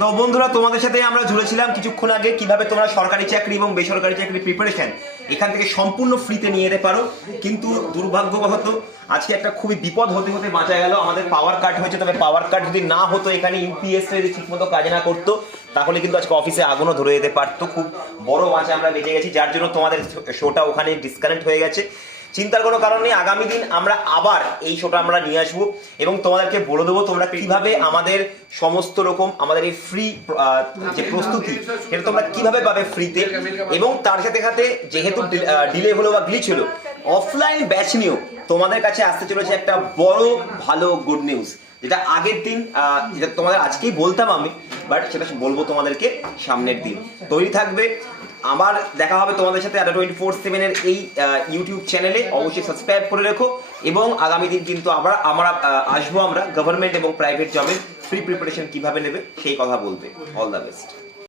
তো বন্ধুরা, তোমাদের সাথে আমরা জুড়েছিলাম কিছুক্ষণ আগে কিভাবে তোমরা সরকারি চাকরি এবং বেসরকারি চাকরি প্রিপারেশন এখান থেকে সম্পূর্ণ ফ্রিতে নিয়ে যেতে পারো। কিন্তু দুর্ভাগ্যবশত আজকে একটা খুবই বিপদ হতে হতে বাঁচা গেল। আমাদের পাওয়ার কাট হয়েছে, তবে পাওয়ার কাট যদি না হতো, এখানে ইউপিএস যদি ঠিকমতো কাজ না করতো, তাহলে কিন্তু আজকে অফিসে আগুনও ধরে যেতে পারতো। খুব বড় বাঁচা আমরা বেঁচে গেছি, যার জন্য তোমাদের শোটা ওখানে ডিসকানেক্ট হয়ে গেছে। চিন্তার কোনো কারণ নেই, আগামী দিন আমরা আবার এই শোটা আমরা নিয়ে আসবো এবং তোমাদেরকে বলে দেবো তোমরা কিভাবে আমাদের সমস্ত রকম আমাদের এই ফ্রি যে প্রস্তুতি সেটা তোমরা কিভাবে পাবে ফ্রিতে। এবং তার সাথে সাথে যেহেতু ডিলে হলো বা গ্লিচ হলো, অফলাইন ব্যাচ নিয়েও তোমাদের কাছে আসতে চলেছে একটা বড় ভালো গুড নিউজ, যেটা আগের দিন যেটা তোমাদের আজকেই বলতাম আমি, বাট সেটা বলবো তোমাদেরকে সামনের দিন। তৈরি থাকবে, আবার দেখা হবে তোমাদের সাথে 24/7 এই ইউটিউব চ্যানেলে। অবশ্যই সাবস্ক্রাইব করে রেখো এবং আগামী দিন কিন্তু আমরা আসবো আমরা গভর্নমেন্ট এবং প্রাইভেট জবের ফ্রি প্রিপারেশন কিভাবে নেবে সেই কথা বলতে। All the best.